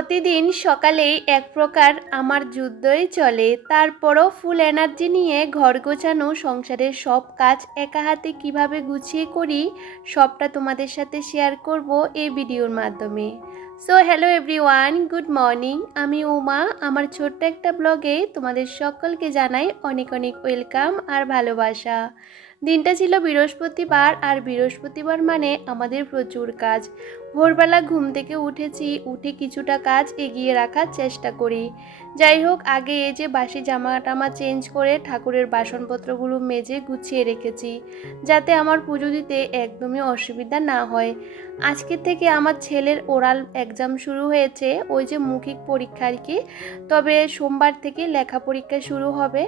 প্রতিদিন সকালেই এক প্রকার আমার যুদ্ধই চলে, তারপরও ফুল এনার্জি নিয়ে ঘর গোছানো সংসারের সব কাজ একা হাতে কীভাবে গুছিয়ে করি সবটা তোমাদের সাথে শেয়ার করব এই ভিডিওর মাধ্যমে। So hello everyone, good morning. আমি উমা। আমার ছোট্ট একটা ব্লগে তোমাদের সকলকে জানাই অনেক অনেক ওয়েলকাম আর ভালোবাসা। দিনটা ছিল বৃহস্পতিবার, আর বৃহস্পতিবার মানে আমাদের প্রচুর কাজ। ভোরবেলা ঘুম থেকে উঠে কিছুটা কাজ এগিয়ে রাখার চেষ্টা করি। যাই হোক, আগে এই যে বাসি জামা টামা চেঞ্জ করে ঠাকুরের বাসনপত্রগুলো মেজে গুছিয়ে রেখেছি, যাতে আমার পুজো দিতে একদমই অসুবিধা না হয়। আজকে থেকে আমার ছেলের ওরাল এক্সাম শুরু হয়েছে, ওই যে মৌখিক পরীক্ষা আর কি। তবে সোমবার থেকে লেখা পরীক্ষা শুরু হবে।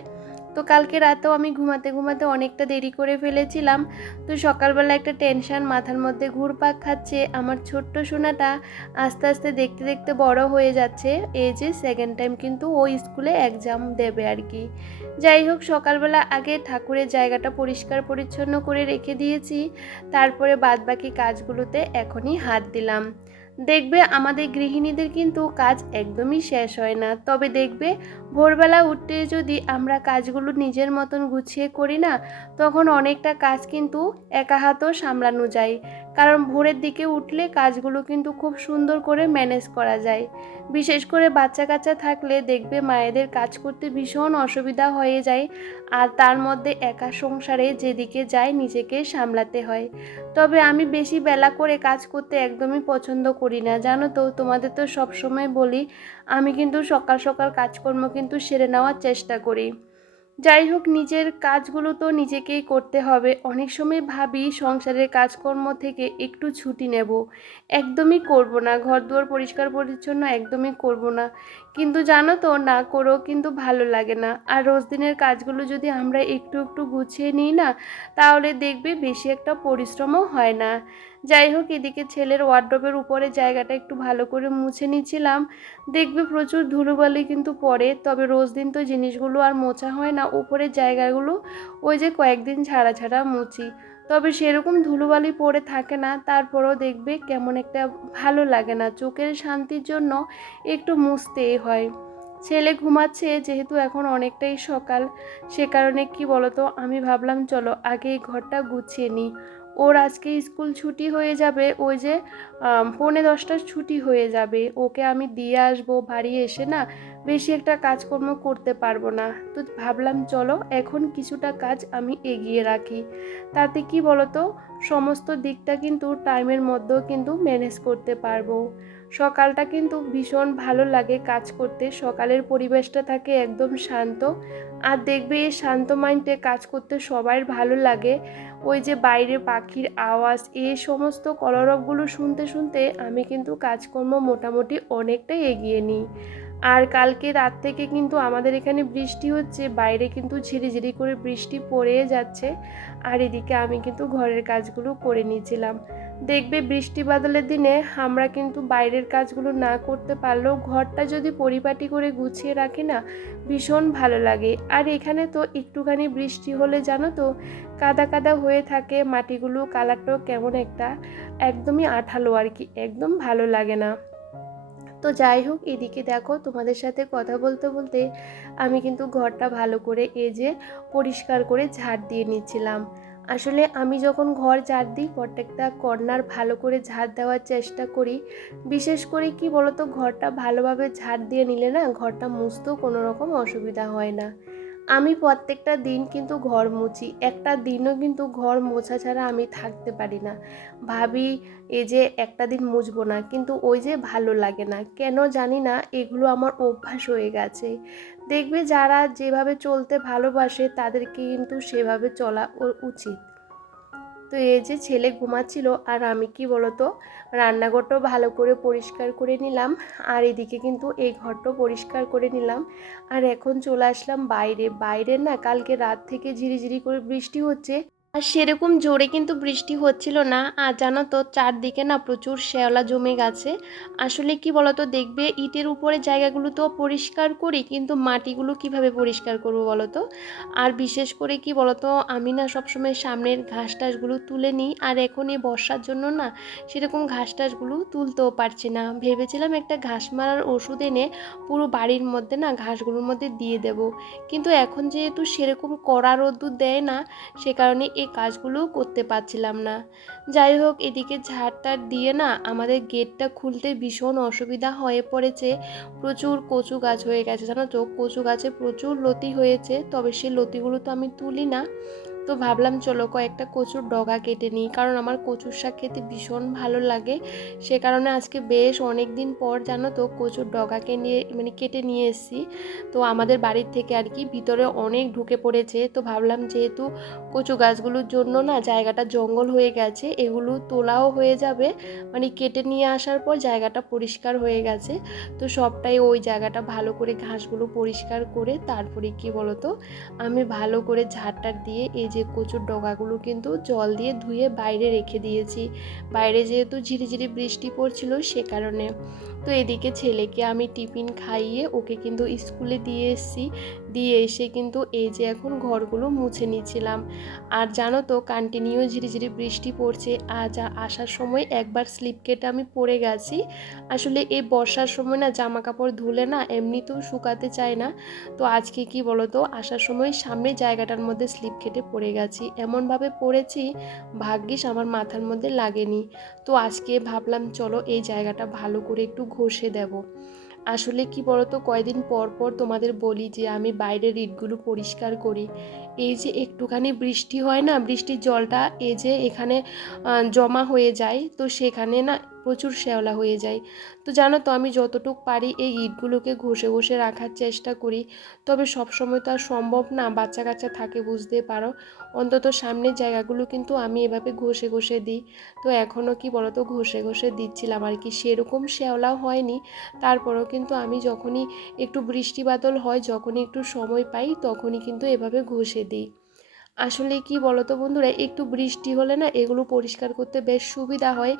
তো কালকে রাতেও আমি ঘুমাতে ঘুমাতে অনেকটা দেরি করে ফেলেছিলাম। তো সকালবেলা একটা টেনশন মাথার মধ্যে ঘুরপাক খাচ্ছে। আমার ছোট্ট সোনাটা আস্তে আস্তে দেখতে দেখতে বড় হয়ে যাচ্ছে। এই যে সেকেন্ড টাইম কিন্তু ও স্কুলে এক্সাম দেবে আর কি। যাই হোক, সকালবেলা আগে ঠাকুরের জায়গাটা পরিষ্কার পরিচ্ছন্ন করে রেখে দিয়েছি, তারপরে বাদবাকি কাজগুলোতে এখনই হাত দিলাম। দেখবে আমাদের গৃহিণীদের কিন্তু কাজ একদমই শেষ হয় না। তবে দেখবে ভোরবেলা উঠতে যদি আমরা কাজগুলো নিজের মতন গুছিয়ে করি না, তখন অনেকটা কাজ কিন্তু একা হাতেও সামলানো যায়। কারণ ভোরের দিকে উঠলে কাজগুলো কিন্তু খুব সুন্দর করে ম্যানেজ করা যায়। বিশেষ করে বাচ্চা কাচ্চা থাকলে দেখবে মায়েদের কাজ করতে ভীষণ অসুবিধা হয়ে যায়, আর তার মধ্যে একা সংসারে যেদিকে যায় নিজেকে সামলাতে হয়। তবে আমি বেশি বেলা করে কাজ করতে একদমই পছন্দ করি না, জানো তো। তোমাদের তো সব সময় বলি, আমি কিন্তু সকাল সকাল কাজকর্ম কিন্তু সেরে নেওয়ার চেষ্টা করি। যাই হোক, নিজের কাজগুলো তো নিজেকেই করতে হবে। অনেক সময় ভাবি সংসারের কাজকর্ম থেকে একটু ছুটি নেব, একদমই করব না, ঘরদুয়ার পরিষ্কার পরিচ্ছন্ন একদমই করব না। কিন্তু জানো তো, না করেও কিন্তু ভালো লাগে না। আর রোজ দিনের কাজগুলো যদি আমরা একটু একটু গুছিয়ে নিই না, তাহলে দেখবে বেশি একটা পরিশ্রমও হয় না। যাই হোক, এদিকে ছেলের ওয়ার্ড্রোবের উপরে জায়গাটা একটু ভালো করে মুছে নিচ্ছিলাম। দেখবে প্রচুর ধুলোবালি কিন্তু পড়ে, তবে রোজ দিন তো জিনিসগুলো আর মোছা হয় না। উপরের জায়গাগুলো ওই যে কয়েকদিন ছাড়া ছাড়া মুছি, তবে সেরকম ধুলোবালি পড়ে থাকে না। তারপরেও দেখবে কেমন একটা ভালো লাগে না, চোখের শান্তির জন্য একটু মুছতেই হয়। ছেলে ঘুমাচ্ছে, যেহেতু এখন অনেকটাই সকাল, সে কারণে কি বলতো, আমি ভাবলাম চলো আগে এই ঘরটা গুছিয়ে নিই। ওর আজকে স্কুল ছুটি হয়ে যাবে, ওই যে 9:45 ছুটি হয়ে যাবে। ওকে আমি দিয়ে আসবো, বাড়ি এসে না বেশি একটা কাজকর্ম করতে পারবো না। তো ভাবলাম চলো এখন কিছুটা কাজ আমি এগিয়ে রাখি, তাতে কি বলতো, সমস্ত দিকটা কিন্তু টাইমের মধ্যেও কিন্তু ম্যানেজ করতে পারবো। সকালটা কিন্তু ভীষণ ভালো লাগে কাজ করতে, সকালের পরিবেশটা থাকে একদম শান্ত। আর দেখবে এই শান্ত মাইন্ডে কাজ করতে সবার ভালো লাগে। ওই যে বাইরে পাখির আওয়াজ, এই সমস্ত কলরবগুলো শুনতে শুনতে আমি কিন্তু কাজকর্ম মোটামুটি অনেকটাই এগিয়ে নিই। আর কালকে রাত থেকে কিন্তু আমাদের এখানে বৃষ্টি হচ্ছে, বাইরে কিন্তু ঝিরিঝিরি করে বৃষ্টি পড়ে যাচ্ছে। আর এদিকে আমি কিন্তু ঘরের কাজগুলো করে নিয়েছিলাম। দেখবে বৃষ্টি বাদলের দিনে আমরা কিন্তু বাইরের কাজগুলো না করতে পারলেও ঘরটা যদি পরিপাটি করে গুছিয়ে রাখি না, ভীষণ ভালো লাগে। আর এখানে তো একটুখানি বৃষ্টি হলে জানো তো কাদা কাদা হয়ে থাকে, মাটিগুলো কালারটাও কেমন একটা একদমই আঠালো আর কি, একদম ভালো লাগে না। তো যাই হোক, এদিকে দেখো তোমাদের সাথে কথা বলতে বলতে আমি কিন্তু ঘরটা ভালো করে এই যে পরিষ্কার করে ঝাড় দিয়ে নিচ্ছিলাম। আসলে আমি যখন ঘর ঝাড় দিই, প্রত্যেকটা কর্নার ভালো করে ঝাড় দেওয়ার চেষ্টা করি। বিশেষ করে কি বলতো, ঘরটা ভালোভাবে ঝাড় দিয়ে নিলে না ঘরটা মুছতেও কোনো রকম অসুবিধা হয় না। আমি প্রত্যেকটা দিন কিন্তু ঘর মুছি, একটা দিনও কিন্তু ঘর মোছা ছাড়া আমি থাকতে পারি না। ভাবি এই যে একটা দিন মুছবো না, কিন্তু ওই যে ভালো লাগে না, কেন জানি না, এগুলো আমার অভ্যাস হয়ে গেছে। দেখবে যারা যেভাবে চলতে ভালোবাসে তাদেরকে কিন্তু সেভাবে চলা উচিত। তো এই যে ছেলে ঘুমাচ্ছিল, আর আমি কি বলতো, রান্নাঘরটাও ভালো করে পরিষ্কার করে নিলাম, আর এদিকে কিন্তু এই ঘরটাও পরিষ্কার করে নিলাম। আর এখন চলে আসলাম বাইরে। বাইরে না কালকে রাত থেকে ঝিরিঝিরি করে বৃষ্টি হচ্ছে, আর সেরকম জোরে কিন্তু বৃষ্টি হচ্ছিল না। আর জানো তো চারদিকে না প্রচুর শ্যাওলা জমে গেছে। আসলে কি বলতো, দেখবে ইটের উপরে জায়গাগুলো তো পরিষ্কার করি, কিন্তু মাটিগুলো কিভাবে পরিষ্কার করবো বলো তো। আর বিশেষ করে কি বলতো, আমি না সবসময় সামনের ঘাস টাসগুলো তুলে নিই, আর এখন এই বর্ষার জন্য না সেরকম ঘাস টাসগুলো তুলতেও পারছি না। ভেবেছিলাম একটা ঘাস মারার ওষুধ এনে পুরো বাড়ির মধ্যে না ঘাসগুলোর মধ্যে দিয়ে দেব, কিন্তু এখন যেহেতু সেরকম কড়া রোদ্দুর দেয় না, সে কারণে এই কাজগুলোও করতে পারছিলাম না। যাই হোক, এদিকে ঝাড়টার দিয়ে না আমাদের গেটটা খুলতে ভীষণ অসুবিধা হয়ে পড়েছে। প্রচুর কচু গাছ হয়ে গেছে, জানো তো, কচু গাছে প্রচুর লতি হয়েছে, তবে সেই লতিগুলো তো আমি তুলি না। তো ভাবলাম চলো কয়েকটা কচুর ডগা কেটে নিই, কারণ আমার কচুর শাক খেতে ভীষণ ভালো লাগে। সে কারণে আজকে বেশ অনেক দিন পর জানো তো কচুর ডগাকে নিয়ে কেটে নিয়ে এসেছি। তো আমাদের বাড়ির থেকে আর কি ভিতরে অনেক ঢুকে পড়েছে, তো ভাবলাম যেহেতু কচু গাছগুলোর জন্য না জায়গাটা জঙ্গল হয়ে গেছে, এগুলো তোলাও হয়ে যাবে, কেটে নিয়ে আসার পর জায়গাটা পরিষ্কার হয়ে গেছে। তো সবটাই ওই জায়গাটা ভালো করে ঘাসগুলো পরিষ্কার করে তারপরে কি বলতো, আমি ভালো করে ঝাড়টার দিয়ে এই যে কচুর ডগাগুলো কিন্তু জল দিয়ে ধুয়ে বাইরে রেখে দিয়েছি। বাইরে যেহেতু ঝিরিঝিরি বৃষ্টি পড়ছিল সে কারণে। তো এদিকে ছেলেকে আমি টিফিন খাইয়ে ওকে কিন্তু স্কুলে দিয়ে এসেছি। দিয়ে এসে কিন্তু এই যে এখন ঘরগুলো মুছে নিচ্ছিলাম। আর জানো তো কন্টিনিউ ঝিরিঝিরি বৃষ্টি পড়ছে। আজ আসার সময় একবার স্লিপ কেটে আমি পড়ে গেছি। আসলে এই বর্ষার সময় না জামা কাপড় ধুলে না এমনিতেও শুকাতে চায় না। তো আজকে কি বলতো, আসার সময় সামনে জায়গাটার মধ্যে স্লিপ কেটে পড়ে গেছি, এমনভাবে পড়েছি ভাগ্যিস আমার মাথার মধ্যে লাগেনি। তো আজকে ভাবলাম চলো এই জায়গাটা ভালো করে একটু ঘষে দেব। আসলে কি বলতো, কয়দিন পর পর তোমাদের বলি যে আমি বাইরের ইটগুলো পরিষ্কার করি। এই যে একটুখানি বৃষ্টি হয় না, বৃষ্টির জলটা এই যে এখানে জমা হয়ে যায়, তো সেখানে না প্রচুর শ্যাওলা হয়ে যায়। তো জানো তো আমি যতটুক পারি এই ইটগুলোকে ঘষে ঘষে রাখার চেষ্টা করি, তবে সবসময় তো আর সম্ভব না, বাচ্চা কাচ্চা থাকে বুঝতে পারো। অন্তত সামনের জায়গাগুলো কিন্তু আমি এভাবে ঘষে ঘষে দিই। তো এখনও কি বলতো ঘষে ঘষে দিচ্ছিলাম আর কি, সেরকম শ্যাওলাও হয়নি। তারপরেও কিন্তু আমি যখনই একটু বৃষ্টি বাদল হয়, যখনই একটু সময় পাই, তখনই কিন্তু এভাবে ঘষে দিই। আসলে কি বলতো বন্ধুরা, একটু বৃষ্টি হলে না এগুলো পরিষ্কার করতে বেশ সুবিধা হয়।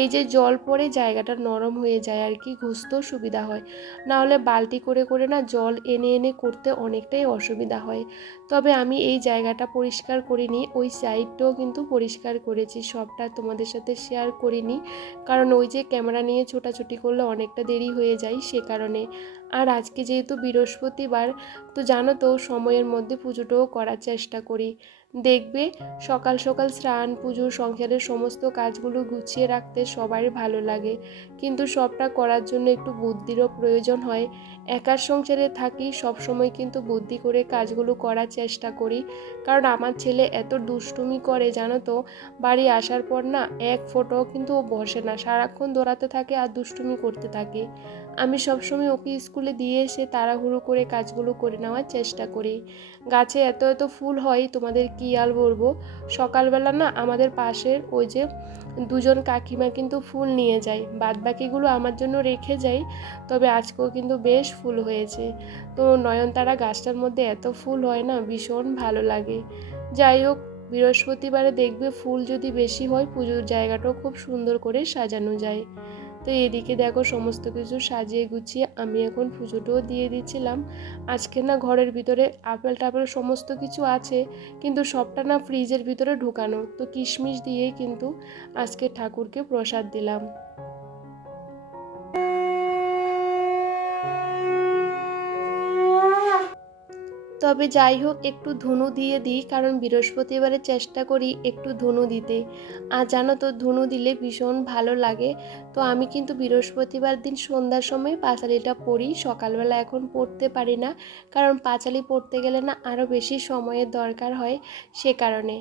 এই যে জল পড়ে জায়গাটা নরম হয়ে যায় আর কি, ঘষতেও সুবিধা হয়। না হলে বালতি করে করে না জল এনে এনে করতে অনেকটাই অসুবিধা হয়। তবে আমি এই জায়গাটা পরিষ্কার করিনি, ওই সাইডটাও কিন্তু পরিষ্কার করেছি, সবটা তোমাদের সাথে শেয়ার করিনি, কারণ ওই যে ক্যামেরা নিয়ে ছোটাছুটি করলে অনেকটা দেরি হয়ে যায় সে কারণে। আর আজকে যেহেতু বৃহস্পতিবার, তো জানো তো সময়ের মধ্যে পুজোটাও করার চেষ্টা করি। দেখবে সকাল সকাল স্নান পুজো সংসারের সমস্ত কাজগুলো গুছিয়ে রাখতে সবারই ভালো লাগে, কিন্তু সবটা করার জন্য একটু বুদ্ধিরও প্রয়োজন হয়। একার সংসারে থাকি, সব সময় কিন্তু বুদ্ধি করে কাজগুলো করার চেষ্টা করি, কারণ আমার ছেলে এত দুষ্টুমি করে জানো তো, বাড়ি আসার পর না এক ফোঁটাও কিন্তু ও বসে না, সারাক্ষণ দৌড়াতে থাকে আর দুষ্টুমি করতে থাকে। আমি সবসময় ওকে স্কুলে দিয়ে এসে তাড়াহুড়ো করে কাজগুলো করে নেওয়ার চেষ্টা করি। গাছে এত এত ফুল হয় তোমাদের কী আর বলবো। সকালবেলা না আমাদের পাশের ওই যে দুজন কাকিমা কিন্তু ফুল নিয়ে যায়, বাদবাকিগুলো আমার জন্য রেখে যায়। তবে আজকেও কিন্তু বেশ ফুল হয়েছে। তো নয়নতারা গাছটার মধ্যে এত ফুল হয় না, ভীষণ ভালো লাগে। যাই হোক, বৃহস্পতিবারে দেখবে ফুল যদি বেশি হয় পুজোর জায়গাটাও খুব সুন্দর করে সাজানো যায়। তো এদিকে দেখো সমস্ত কিছু সাজিয়ে গুছিয়ে আমি এখন পুজোটাও দিয়ে দিচ্ছিলাম। আজকে না ঘরের ভিতরে আপেল টাপেল সমস্ত কিছু আছে, কিন্তু সবটা না ফ্রিজের ভিতরে ঢুকানো, তো কিশমিশ দিয়েই কিন্তু আজকে ঠাকুরকে প্রসাদ দিলাম। তবে যাই হোক একটু ধুনো দিয়ে দিই, কারণ বৃহস্পতিবারে চেষ্টা করি একটু ধুনো দিতে। আর জানো তো ধুনো দিলে ভীষণ ভালো লাগে। তো আমি কিন্তু বৃহস্পতিবার দিন সন্ধ্যার সময় পাঁচালিটা পড়ি, সকালবেলা এখন পড়তে পারি না, কারণ পাঁচালি পড়তে গেলে না আরও বেশি সময়ের দরকার হয় সে কারণে।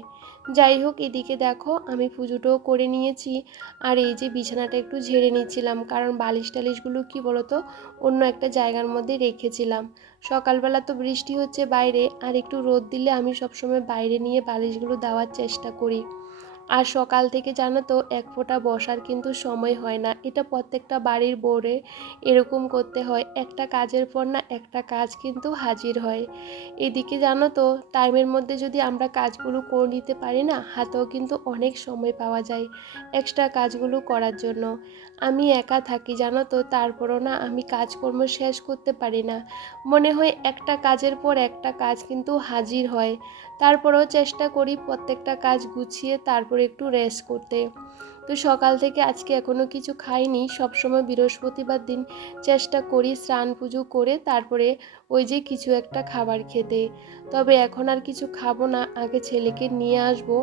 যাই হোক, এদিকে দেখো আমি পুজোটাও করে নিয়েছি। আর এই যে বিছানাটা একটু ঝেড়ে নিচ্ছিলাম, কারণ বালিশ টালিশগুলো কি বলতো অন্য একটা জায়গার মধ্যে রেখেছিলাম। সকালবেলা তো বৃষ্টি হচ্ছে বাইরে, আর একটু রোদ দিলে আমি সবসময় বাইরে নিয়ে বালিশগুলো দেওয়ার চেষ্টা করি। আর সকাল থেকে জানো তো এক ফোঁটা বসার কিন্তু সময় হয় না। এটা প্রত্যেকটা বাড়ির বউরে এরকম করতে হয়, একটা কাজের পর না একটা কাজ কিন্তু হাজির হয়। এদিকে জানো তো টাইমের মধ্যে যদি আমরা কাজগুলো করে নিতে পারি না, হাতেও কিন্তু অনেক সময় পাওয়া যায় এক্সট্রা কাজগুলো করার জন্য। আমি একা থাকি জানো তো, তারপরও না আমি কাজকর্ম শেষ করতে পারি না। মনে হয় একটা কাজের পর একটা কাজ কিন্তু হাজির হয়। তারপরেও চেষ্টা করি প্রত্যেকটা কাজ গুছিয়ে তারপর একটু রেস্ট করতে। তো সকাল থেকে আজকে এখনও কিছু খাইনি। সবসময় বৃহস্পতিবার দিন চেষ্টা করি স্নান পুজো করে তারপরে ওই যে কিছু একটা খাবার খেতে। তবে এখন আর কিছু খাবো না, আগে ছেলেকে নিয়ে আসবো।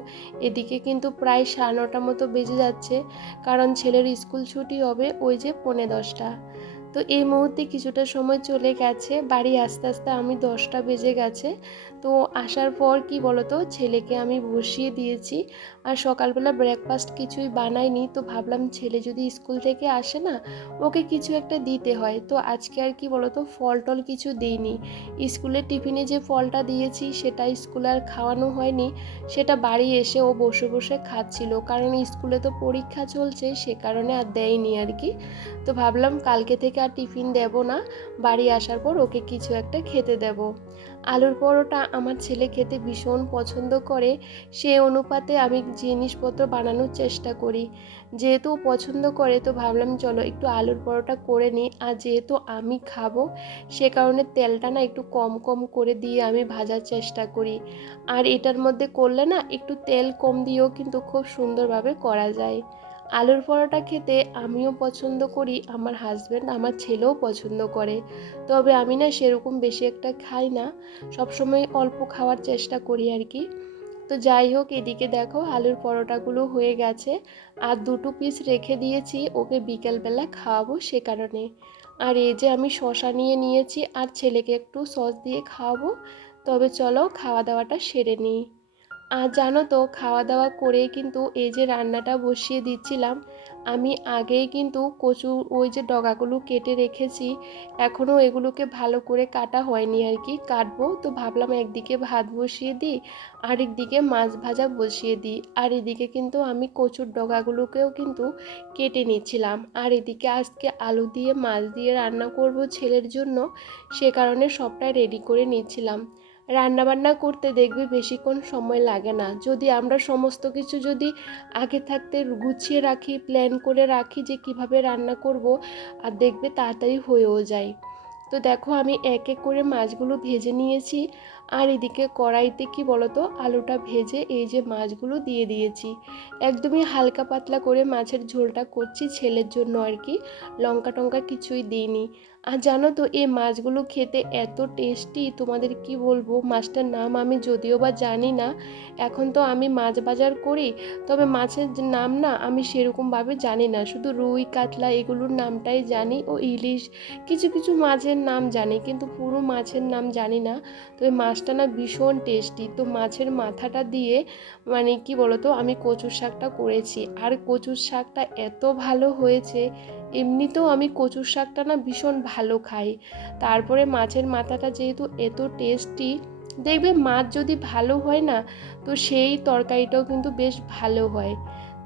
এদিকে কিন্তু প্রায় 9:30 মতো বেজে যাচ্ছে, কারণ ছেলের স্কুল ছুটি হবে ওই যে 10:45। তো এই মুহূর্তে কিছুটা সময় চলে গেছে, বাড়ি আস্তে আস্তে আমি 10টা বেজে গেছে। তো আসার পর কি বলতো, ছেলেকে আমি বসিয়ে দিয়েছি। আর সকালবেলা ব্রেকফাস্ট কিছুই বানাইনি, তো ভাবলাম ছেলে যদি স্কুল থেকে আসে না, ওকে কিছু একটা দিতে হয়। তো আজকে আর কি বলতো ফল টল কিছু দিইনি। স্কুলের টিফিনে যে ফলটা দিয়েছি সেটা স্কুলে আর খাওয়ানো হয়নি, সেটা বাড়ি এসে ও বসে বসে খাচ্ছিল, কারণ স্কুলে তো পরীক্ষা চলছে সে কারণে আর দেয়নি আর কি। তো ভাবলাম কালকে থেকে আর টিফিন দেব না, বাড়ি আসার পর ওকে কিছু একটা খেতে দেব। আলুর পরোটা আমার ছেলে খেতে ভীষণ পছন্দ করে, সে অনুপাতে আমি জিনিসপত্র বানানোর চেষ্টা করি। যেহেতু পছন্দ করে তো ভাবলাম চলো একটু আলুর পরোটা করে নিই। আর যেহেতু আমি খাবো সে কারণে তেলটা না একটু কম কম করে দিয়ে আমি ভাজার চেষ্টা করি। আর এটার মধ্যে করলে না একটু তেল কম দিয়েও কিন্তু খুব সুন্দরভাবে করা যায়। আলুর পরোটা খেতে আমিও পছন্দ করি, আমার হাজব্যান্ড আমার ছেলেও পছন্দ করে। তবে আমি না সেরকম বেশি একটা খাই না, সবসময় অল্প খাওয়ার চেষ্টা করি আর কি। তো যাই হোক, এদিকে দেখো আলুর পরোটাগুলো হয়ে গেছে। আর 2 পিস রেখে দিয়েছি ওকে বিকেলবেলা খাওয়াবো সে কারণে। আর এই যে আমি শসা নিয়ে নিয়েছি আর ছেলেকে একটু সস দিয়ে খাওয়াবো। তবে চলো খাওয়া দাওয়াটা সেরে নিই। আর জানো তো খাওয়া দাওয়া করে কিন্তু এই যে রান্নাটা বসিয়ে দিচ্ছিলাম, আমি আগেই কিন্তু কচু ওই যে ডগাগুলো কেটে রেখেছি, এখনও এগুলোকে ভালো করে কাটা হয়নি আর কি, কাটবো। তো ভাবলাম একদিকে ভাত বসিয়ে দিই আর একদিকে মাছ ভাজা বসিয়ে দিই। আর এদিকে কিন্তু আমি কচুর ডগাগুলোকেও কিন্তু কেটে নিচ্ছিলাম। আর এদিকে আজকে আলু দিয়ে মাছ দিয়ে রান্না করব ছেলের জন্য, সে কারণে সবটা রেডি করে নিচ্ছিলাম। রান্নাবান্না করতে দেখবে বেশিক্ষণ সময় লাগে না, যদি আমরা সমস্ত কিছু যদি আগে থাকতে গুছিয়ে রাখি, প্ল্যান করে রাখি যে কিভাবে রান্না করব, আর দেখবে তাড়াতাড়ি হয়েও যায়। তো দেখো আমি এক এক করে মাছগুলো ভেজে নিয়েছি। আর এদিকে কড়াইতে কি বলতো আলুটা ভেজে এই যে মাছগুলো দিয়ে দিয়েছি। একদমই হালকা পাতলা করে মাছের ঝোলটা করছি ছেলের জন্য আর কি, লঙ্কা টঙ্কা কিছুই দিইনি। আর জানো তো এই মাছগুলো খেতে এত টেস্টি, তোমাদের কি বলবো, মাছটার নাম আমি যদিও বা জানি না। এখন তো আমি মাছ বাজার করি, তবে মাছের নাম না আমি সেরকমভাবে জানি না, শুধু রুই কাতলা এগুলোর নামটাই জানি, ও ইলিশ কিছু কিছু মাছের নাম জানি, কিন্তু পুরো মাছের নাম জানি না। তো এই মাছটা না ভীষণ টেস্টি। তো মাছের মাথাটা দিয়ে মানে কি বলতো আমি কচুর শাকটা করেছি, আর কচুর শাকটা এত ভালো হয়েছে। এমনিতেও আমি কচুর শাকটা না ভীষণ ভালো খাই, তারপরে মাছের মাথাটা যেহেতু এত টেস্টি, দেখবে মাছ যদি ভালো হয় না তো সেই তরকারিটাও কিন্তু বেশ ভালো হয়।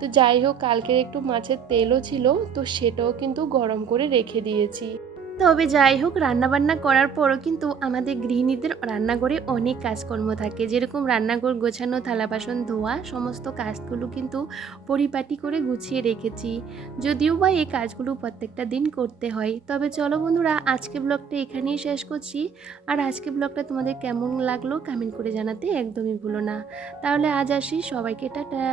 তো যাই হোক, কালকের একটু মাছের তেলও ছিল, তো সেটাও কিন্তু গরম করে রেখে দিয়েছি। তবে যাই হোক, রান্নাবান্না করার পরও কিন্তু আমাদের গৃহিণীদের রান্নাঘরে অনেক কাজকর্ম থাকে, যেরকম রান্নাঘর গোছানো, থালা বাসন ধোয়া, সমস্ত কাজগুলো কিন্তু পরিপাটি করে গুছিয়ে রেখেছি। যদিও বা এই কাজগুলো প্রত্যেকটা দিন করতে হয়। তবে চলো বন্ধুরা, আজকে ব্লগটা এখানেই শেষ করছি। আর আজকে ব্লগটা তোমাদের কেমন লাগলো কমেন্ট করে জানাতে একদমই ভুলো না। তাহলে আজ আসি, সবাইকে টাটা।